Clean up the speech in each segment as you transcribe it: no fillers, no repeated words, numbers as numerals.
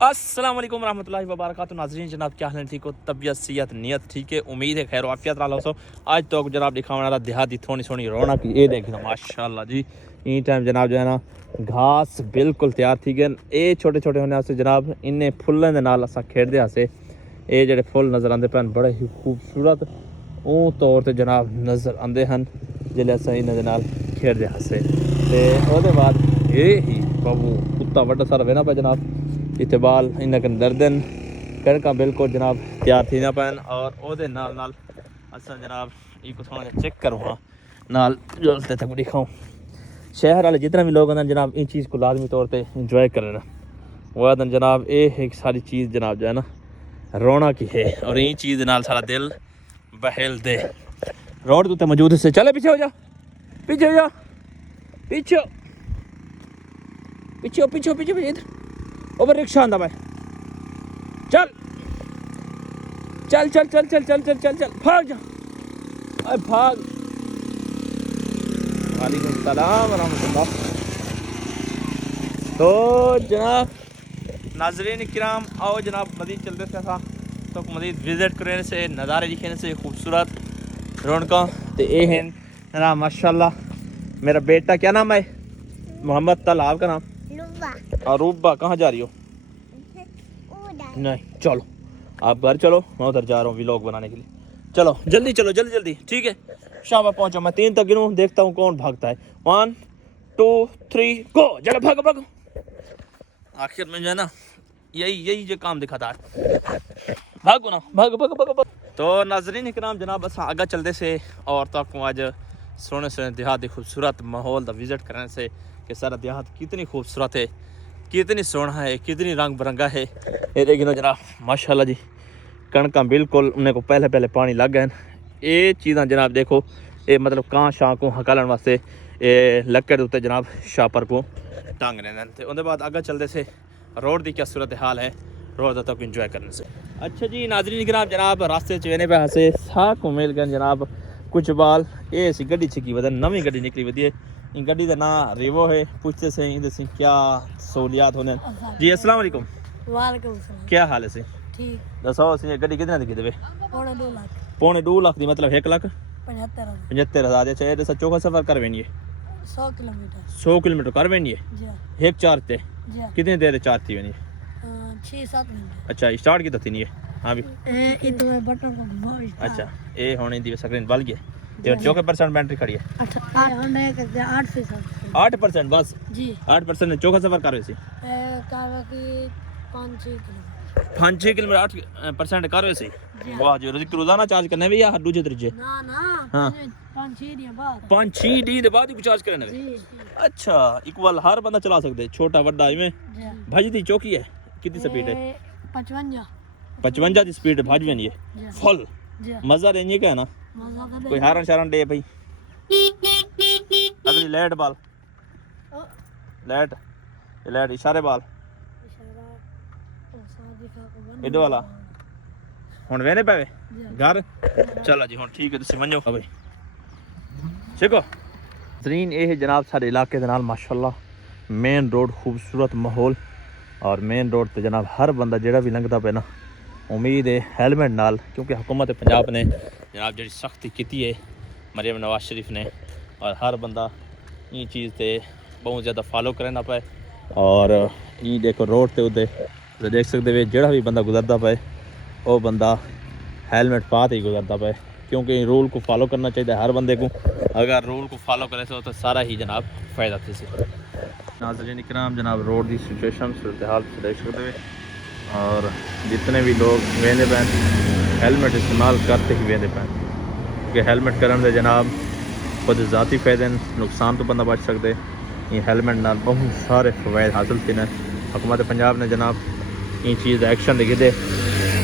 अस्सलाम वालेकुम रहमतुल्लाहि व बरकातहू। नाज़रीन जनाब क्या हाल है, ठीक हो? तबीयत सेहत नीयत ठीक है, उम्मीद है खैर आफियत रहा हो। आज तो जनाब दिखाने वाला देहात की थोड़ी सोनी रौनक ये देखना माशाल्लाह जी। ई टाइम जनाब जो है ना घास बिल्कुल तैयार थी गए। ये छोटे छोटे होने से जनाब इन्हें फुल्लों के नाल असा खेडते हासे। ये जेडे फुल नज़र आते पैन बड़े ही खूबसूरत ऊँ तौर पर जनाब नज़र आते हैं जिले अस इन्होंने नाल खेडते हासे। तो वो बाद ये ही बाबू कुत्ता वड्डा सारा वेना पे जनाब इतने बाल इन्हें दर्दन कणक बिल्कुल जनाब तैयार थी ना पैन। और वो नाल नाल असा जनाब एक थोड़ा जहा चेक करूँ हाँ नाल जो तक दिखाऊँ। शहर वाले जितना भी लोग हैं जनाब इन चीज़ को लाजमी तौर पर इंजॉय करें। वह जनाब ये एक सारी चीज़ जनाब जो है ना रौनक की है और यही चीज़ नाल सारा दिल बहल दे। रोड तो मौजूद से चले पीछे हो जा, पीछे हो जा, पीछे पीछे पीछे पीछे पीछे इधर ओवर रिक्शा आंदा भाई। चल चल चल चल चल चल चल चल चल भाग जा, अरे भाग। वालेकुम सलाम रहमतुल्लाह। तो जनाब नाज़रीन किराम आओ जनाब मज़ीद चलते थे था तो मज़ीद विज़िट करने से नज़ारे दिखने से खूबसूरत रौनक। तो ये है जनाब माशाल्लाह। मेरा बेटा क्या नाम है? मोहम्मद तलाब का नाम अरूबा। कहाँ जा रही हो? नहीं चलो आप घर चलो, मैं उधर जा रहा हूँ व्लॉग बनाने के लिए। चलो जल्दी चलो, जल्दी जल्दी ठीक है। शाबाश पहुँचो, मैं 3 तक गिनूँ, देखता हूँ कौन भागता है। 1 2 3 गो। चलो भागो भागो। आखिर में जो है ना यही जो काम दिखाता है। भागो ना, भागो भागो भागो भागो। तो नाज़रीन इकराम जनाब बस आगे चलते से और तक आज सोने से देहात खूबसूरत माहौल का विज़िट करने से कि सारा देहात कितनी खूबसूरत है, कितनी सोना है, कितनी रंग बिरंगा है। ये देखो जनाब माशाल्लाह जी कणक बिल्कुल उन्हें को पहले पहले पानी लग गए। ये चीज़ा जनाब देखो ये मतलब कां शां को हकालन वास्ते ये लक्कड़ उत्ते जनाब शापर को टांग रहे हैं। उनके बाद आगे चलते से रोड की क्या सूरत हाल है, रोड तक इंजॉय करने से। अच्छा जी नाज़रीन गिराम जनाब रास्ते चेने पे हंसे सा को मिल गए जनाब कुछ बाल। ये सी गड्डी छिकी वजह नवी गड्डी निकली वधिए। इन गड्डी का ना रिवो है। पूछते से इधर क्या सहूलियात होने। जी अस्सलाम वालेकुम। वालेकुम सलाम। क्या हाल है सी? ठीक। दसो सी गड्डी कितने की देवे? पौने 2 लाख। पौने 2 लाख की मतलब 1,75,000। 75,000। अच्छा ये चौका सफर कर वेनी है 100 किलोमीटर। 100 किलोमीटर कर वेनी है जी एक चार्ज थे जी। कितनी देर चार्ज थी वेनी है? 6-7 घंटे। अच्छा स्टार्ट की तो थी नहीं है हाँ भी। ये तो मैं बटन को घुमाऊं। अच्छा ये होने दी स्क्रीन बल गई ये 4% बैटरी खड़ी है। 8% बस जी 8% चौका सफर कर रहे सी कावा की 5-6 किलोमीटर। 5-6 किलोमीटर 8% कर रहे सी। वाह जी रोजाना चार्ज करने भी या दूजे तरीजे? ना ना हाँ 5-6 दिन बाद 5-6 दिन के बाद ही चार्ज करने जी वे। जी अच्छा इक्वल हर बंदा चला सकते छोटा बड़ा इवें जी। भजदी चौकी है कितनी स्पीड है? 55 की स्पीड भज बनी है जी फुल जी। मजा देंगे क्या ना मजा तो कोई हारन शारन दे भाई। अगली लाइट बाल लाइट इशारे बाल इधर वाला हुन वेने पे घर। चलो जी हुन ठीक है तुसी मंजो भाई ठीक हो। तरीन ये जनाब सारे इलाके दे नाल माशाल्लाह मेन रोड खूबसूरत माहौल और मेन रोड ते जनाब हर बंदा जेड़ा भी लंघदा पे ना उम्मीद है हेलमेट नाल क्योंकि हुकूमत पंजाब ने जनाब जी सख्ती की है मरियम नवाज शरीफ ने और हर बंदा ये चीज़ से बहुत ज़्यादा फॉलो करना पाए। और ये देखो रोड ते उदे देख सकते हो जेड़ा भी बंदा गुजरता पाए वो बंदा हेलमेट पा ही गुजरता पाए क्योंकि रूल को फॉलो करना चाहिए हर बंदे को। अगर रूल को फॉलो करे तो सारा ही जनाब फ़ायदा थी से। नाज़रीन इकराम जनाब रोड की सिचुएशन सूरत हाल से देख सकते हो और जितने भी लोग वेंदे पैन हेलमेट इस्तेमाल करते ही वेंदे पैन क्योंकि हेलमेट करने से जनाब खुद ज़ाती फ़ायदे नुकसान तो बंदा बच सकते। ये हेलमेट नाल बहुत सारे फ़वाइद हासिल थे न हुकूमत पंजाब ने जनाब ये चीज़ एक्शन दिखे दे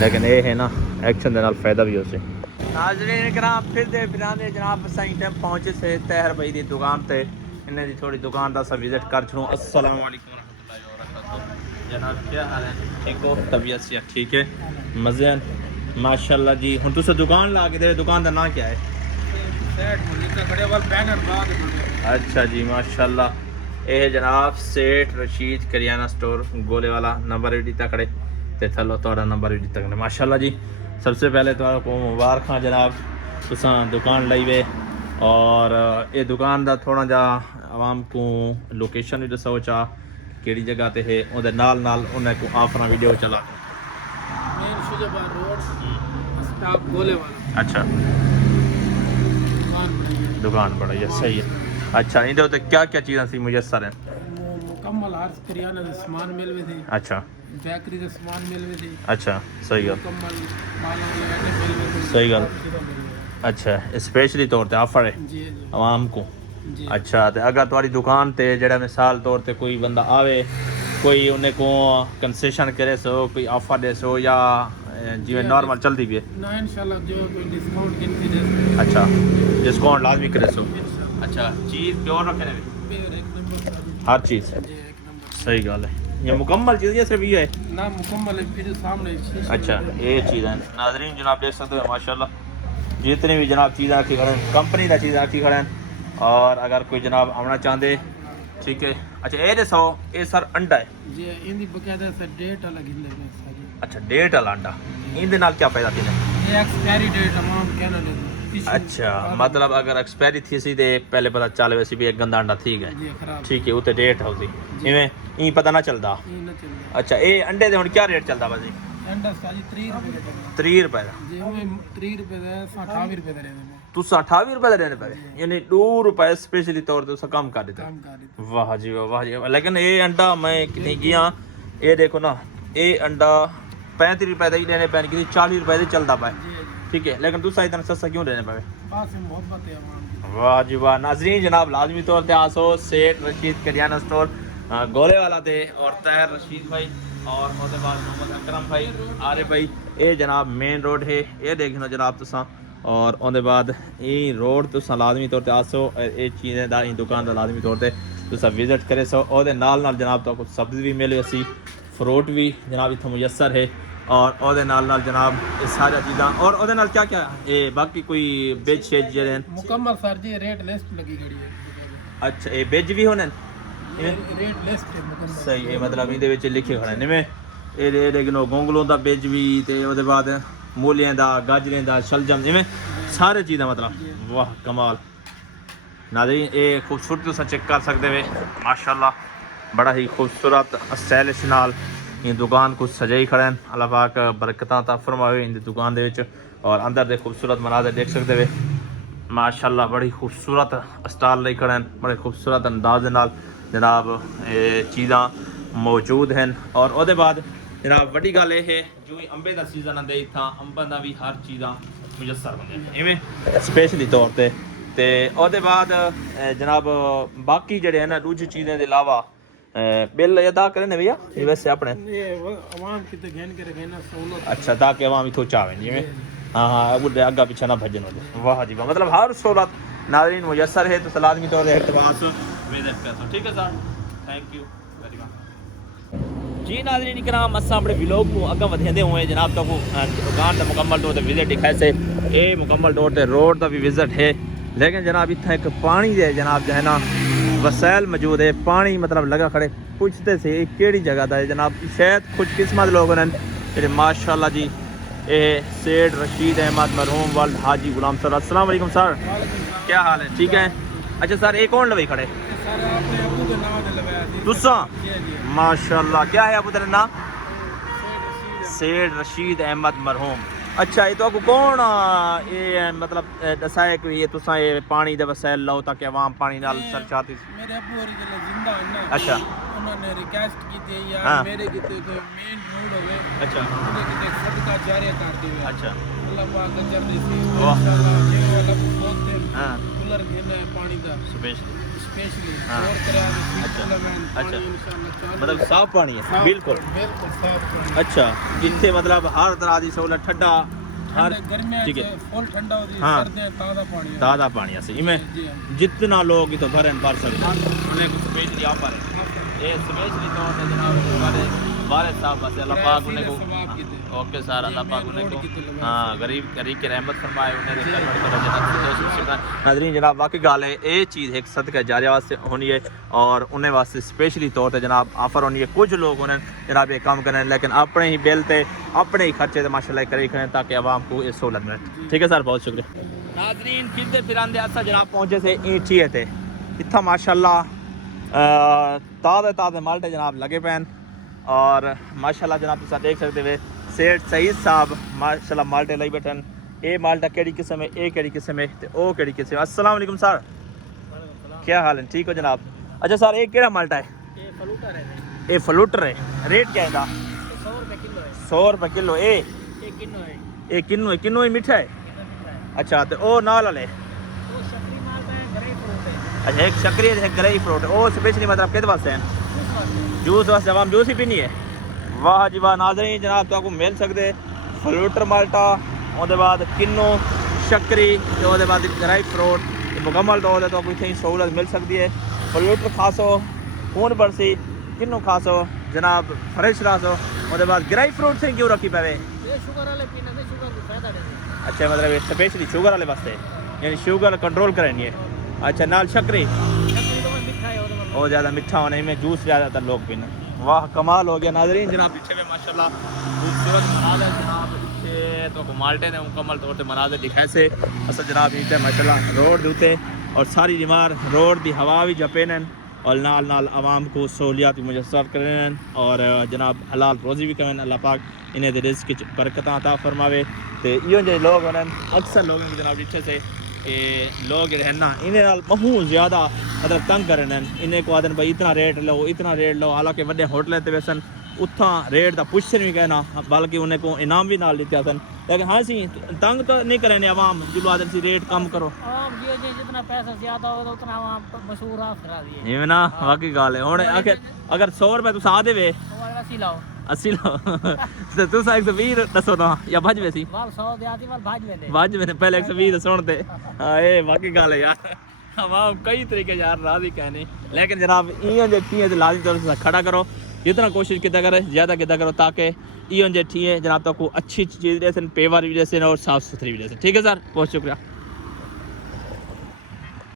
लेकिन ये है ना एक्शन के नाल फ़ायदा भी हो से। नाज़रीन कराम फिर दे फिराने जनाब सही टाइम पहुँचे से तहर भाई की दुकान पे इन्हें दी थोड़ी दुकान का सा विजिट कर छूँ। अस्सलाम वालेकुम रहमतुल्लाहि व बरकातहू। जनाब क्या हाल है? ठीक हो? तबीयत से ठीक है मज़े माशाल्लाह जी। हुन तुस दुकान ला के दे दुकान का नाम क्या है? अच्छा जी माशाल्लाह ਇਹ ਜਨਾਬ ਸੇਠ ਰਸ਼ੀਦ ਕਰਿਆਨਾ ਸਟੋਰ ਗੋਲੇ ਵਾਲਾ ਨੰਬਰ ਵੀ ਦਿੱਤਾ ਖੜੇ ਤੇ ਥੱਲੇ ਤੁਹਾਡਾ ਨੰਬਰ ਵੀ ਦਿੱਤਾ ਖੜੇ ਮਾਸ਼ਾਅੱਲਾ ਜੀ سب سے پہلے تو آپ کو مبارک ہاں جناب تساں دکان لائی وے اور یہ دکان دا تھوڑا جا عوام کو لوکیشن بھی دسو چاہ کیڑی جگہ تے ہے اون دے نال نال انہیں کو آفراں ویڈیو چلا مین شجاباد روڈ اسٹاپ گولے والا اچھا دکان دکان بنائی بڑی ہے صحیح ہے اچھا ان دے کیا کیا چیزاں سی میسر ہیں مکمل ہر کریانہ دے سامان ملوے تھے اچھا بیکری دے سامان ملوے تھے اچھا صحیح گل مکمل مالا لگانے ملوے تھے صحیح گل اچھا اسپیشلی طور تے آفر ہے جی جی عوام کو جی اچھا تے اگر تہاڈی دکان تے جڑا مثال طور تے کوئی بندہ آوے کوئی انہیں کو کنسیشن کرے سو کوئی آفر دے سو یا جی نارمل چلتی بھی ہے نا انشاءاللہ جو کوئی ڈسکاؤنٹ گنتی دے اچھا ڈسکاؤنٹ لازمی کرے سو اچھا چیز پیور رکھنے بھی پھر ایک نمبر کا ہر چیز جی ایک نمبر صحیح گل ہے یہ مکمل چیز یہ صرف یہ ہے نا مکمل ہے پھر سامنے شیشے اچھا یہ چیز ہے ناظرین جناب دیکھ سکتے ہیں ماشاءاللہ جتنی بھی جناب چیزیں رکھی کھڑے ہیں کمپنی کا چیزیں رکھی کھڑے ہیں اور اگر کوئی جناب آنا چاہتے ٹھیک ہے اچھا یہ دسو یہ سر انڈا ہے جی ان دی بقاعدہ سر ڈیٹ الگ ہندے میں ساری اچھا ڈیٹ والا انڈا ان دے نال کیا فائدہ تھی یہ ایکسپائری ڈیٹ تمام کہنا لے اچھا مطلب اگر ایکسپائری تھی سی تے پہلے پتہ چل ویسی بھی ایک گندا انڈا ٹھیک ہے جی خراب ٹھیک ہے اوتے ڈیٹ ہوسی ایویں این پتہ نہ چلدا یہ نہ چل رہا اچھا اے انڈے دے ہن کیا ریٹ چلدا بازی انڈا ساری 30 روپے کا 30 روپے دا جی وہ 30 روپے دا 28 روپے دا رہنے میں تسا 28 روپے دا دینے پے یعنی 2 روپے اسپیشلی طور تے تسا کم کر دیتا کام کر رہی واہ جی واہ جی لیکن اے انڈا میں کتنی گیا اے دیکھو نا اے انڈا 35 روپے دا ہی دینے پے کتنی 40 روپے دے چلدا پے جی جی ٹھیک ہے لیکن تسا اتنا سستا کیوں دینے پے پاس میں محبت ہے عوام کی واہ جی واہ ناظرین جناب لازمی طور تے آسو سیٹھ رشید کریانہ سٹور گولے والا تے اور طاہر رشید بھائی اور اس کے بعد محمد اکرم بھائی عارف بھائی اے جناب مین روڈ ہے اے دیکھنا جناب تساں اور اس کے بعد یہ روڈ تساں لازمی طور تے آسو اے چیزیں دا دکان دا لازمی طور تے تساں وزٹ کرے سو اور دے نال نال جناب تو کچھ سبزی بھی ملے سی فروٹ بھی جناب اتنا میسر ہے اور دے نال نال جناب یہ ساری چیزاں اور دے نال کیا کیا اے باقی کوئی بیج شیج جڑے ہیں مکمل سر جی ریٹ لسٹ لگی کھڑی ہے اچھا یہ بیج بھی ہونے ریٹ لسٹ ہے مکمل صحیح ہے مطلب یہ لکھے کھڑے ہیں میں یہ لیکن گونگلوں دا بیج بھی تے او دے بعد مولیاں دا گاجریں دا شلجم میں سارے چیزیں مطلب واہ کمال ناظرین یہ خوبصورتی تساں چیک کر سکتے ہوئے ماشاءاللہ بڑا ہی خوبصورت اسٹائلش نال یہ دکان کو سجائی کھڑے ہیں اللہ پاک برکتاں عطا فرماوے ان دی دکان دے وچ اور اندر دے خوبصورت مناظر دیکھ سکتے ہوئے ماشاءاللہ بڑی خوبصورت اسٹال لے کھڑے ہیں بڑے خوبصورت انداز دے نال جناب چیزاں موجود ہیں اور او دے بعد جناب وڈی گل یہ ہے جو ہی امبے دا سیزن آندا اتھاں امباں دا بھی ہر چیزاں میسر ہوندے ہیں ایویں اسپیشلی طور تے او دے بعد جناب باقی جڑے ہیں نا دوجی چیزیں دے علاوہ بل ادا کریں نا بھیا یہ ویسے اپنے یہ عوام کی تو گھن کے رکھنا سہولت اچھا تاکہ عوام اتھو چاہیں جی ہاں ہاں بڈے اگا پیچھے نہ بھجن ہو واہ جی واہ مطلب ہر سہولت ناظرین میسر ہے تو لازمی طور پر اقتباس وزٹ کر سو ٹھیک ہے sir thank you very much جی ناظرین کرام اساں اپنے ولاگ کو اگا ودھیندے ہوئے جناب تو دکان دا مکمل طور تے وزٹ دکھائے سے اے مکمل طور تے روڈ دا بھی وزٹ ہے لیکن جناب اتنا ایک پانی دے جناب جو ہے نا وسائل موجود ہے پانی مطلب لگا کھڑے پوچھتے سے کیڑی جگہ دا ہے جناب شاید خوش قسمت لوگ ہیں جڑے ماشاءاللہ جی اے سیٹھ رشید احمد مرحوم والد حاجی غلام سر السلام علیکم سر کیا حال ہے ٹھیک ہے اچھا سر ایک کون لوئی کھڑے سر اپنے ابو کے نام دے لگایا جی تساں جی جی ماشاءاللہ کیا ہے ابو تیرا نام سیٹھ رشید احمد مرحوم اچھا یہ تو کون یہ مطلب دسائے کہ یہ تساں یہ پانی دے وسائل لو تاکہ عوام پانی نال سرچاتی میرے ابو اور جلے زندہ ہیں نا اچھا انہوں نے ریکویسٹ کی تھی یا ہاں میرے کتے کوئی مین روڈ ہوئے اچھا انہیں کتے صدقہ جاریہ کر دیوے اچھا اللہ پاک اجر دی سی واہ انشاءاللہ یہ والا بہت دن ہاں کولر گھنے پانی دا اسپیشلی اسپیشلی ہاں اور کرا اچھا اچھا انشاءاللہ چالو مطلب صاف پانی ہے بالکل بالکل صاف پانی اچھا جتنے مطلب ہر طرح دی سہولت ٹھنڈا ہر گرمیاں ٹھیک ہے فل ٹھنڈا ہوتی ہے ہاں سردیاں تازہ پانی ہے تازہ پانی ہے صحیح میں جی جتنا لوگ تو بھرن بھر سکتے ہیں انہیں کچھ اسپیشلی آفر ہے یہ اسپیشلی طور پہ جناب والد صاحب بس اللہ پاک انہیں کو ثواب کی دے اوکے سر اللہ پاک انہیں کو کی تو ہاں غریب غریب کی رحمت فرمائے انہیں رکھا بڑھ کر ناظرین جناب واقعی گال ہے یہ چیز ایک صدقہ جاریہ واسطے ہونی ہے اور انہیں واسطے اسپیشلی طور تے جناب آفر ہونی ہے کچھ لوگ انہیں جناب یہ کام کریں لیکن اپنے ہی بل تے اپنے ہی خرچے تے ماشاءاللہ کرے کریں تاکہ عوام کو یہ سہولت ملے ٹھیک ہے سر بہت شکریہ ناظرین پھرتے پھراندے اسا جناب پہنچے سے اینٹیے تے اتھا ماشاءاللہ تازے مالٹے جناب لگے پین اور ماشاءاللہ جناب تسا دیکھ سکتے ہوئے سیٹ سعید صاحب ماشاءاللہ مالٹے لائی بیٹھن اے مالٹا کیڑی قسم ہے اے کیڑی قسم ہے تے او کیڑی قسم ہے السلام علیکم سر کیا حال ہے ٹھیک ہو جناب اچھا سر اے کیڑا مالٹا ہے یہ فلوٹر ہے اے فلوٹر ہے ریٹ کیا ہے دا 100 روپے کلو ہے 100 روپے کلو اے یہ کنو ہے اے کنو ہی میٹھا ہے اچھا تے او نال والے وہ شکری مال ہے گرے فروٹ ہے اچھا ایک شکری ہے ایک گرئی فروٹ او اسپیشلی مطلب کس واسطے ہیں جوس واسطے عوام جوس ہی پینی ہے واہ جی واہ ناظرین جناب تو کو مل سکتے فلوٹر مالٹا وہ بعد کنو شکری وہ بعد گرائی فروٹ مکمل طور سے تو کو اتنی سہولت مل سکتی ہے فلوٹر کھاسو خون برسی کنو کھاسو جناب فریش راسو وہ بعد گرائی فروٹ سے کیوں رکھی پے یہ شوگر والے پینے سے شوگر کو فائدہ دے اچھا مطلب اسپیشلی شوگر والے واسطے یعنی شوگر کنٹرول کرنی ہے اچھا نال شکری شکری تو میٹھا ہے بہت زیادہ میٹھا ہونے میں جوس زیادہ تر لوگ پینا واہ کمال ہو گیا ناظرین جناب پیچھے میں ماشاءاللہ خوبصورت مناظر جناب پیچھے تو مالٹے نے مکمل طور پہ مناظر دکھائے سے اصل جناب پیچھے ماشاءاللہ روڈ دوتے اور ساری دیوار روڈ دی ہوا بھی جپینن اور نال عوام کو سہولیات بھی میسر کریں اور جناب حلال روزی بھی کریں اللہ پاک انہیں دے رزق کی برکتاں عطا فرماوے تے یہ جو لوگ انہیں اکثر لوگوں کی جناب پیچھے سے کہ لوگ رہنا انہیں نال بہت زیادہ مطلب تنگ کرنے انہیں کو آدھن بھائی اتنا ریٹ لو حالانکہ وڈے ہوٹلیں تے ویسن اتھاں ریٹ دا پوچھن بھی کہنا بلکہ انہیں کو انعام بھی نال دیتے آسن لیکن ہاں سی تنگ تو نہیں کرنے عوام جلو آدھن سی ریٹ کم کرو عوام جی جتنا پیسہ زیادہ ہوگا اتنا عوام مشہور آ پھرا دیے یہ نا واقعی گال ہے ہوں اگر 100 روپے تو آ دے وے ہمارا سی لاؤ 80 لو تو 120 دسو نا یا بج وے سی وال 100 دیاتی وال بھاج میں دے بج میں پہلے 120 سن دے ہاں یہ واقعی گال ہے یار عوام کئی طریقے یار راضی کہنے لیکن جناب ایون جو ٹھیک ہے لازمی طور سے کھڑا کرو جتنا کوشش کیا کرے زیادہ کیا کرو تاکہ ایون جو ٹھیک ہے جناب تو کو اچھی چیز دے سن پیور بھی دے سن اور صاف ستھری بھی دے سن ٹھیک ہے سر بہت شکریہ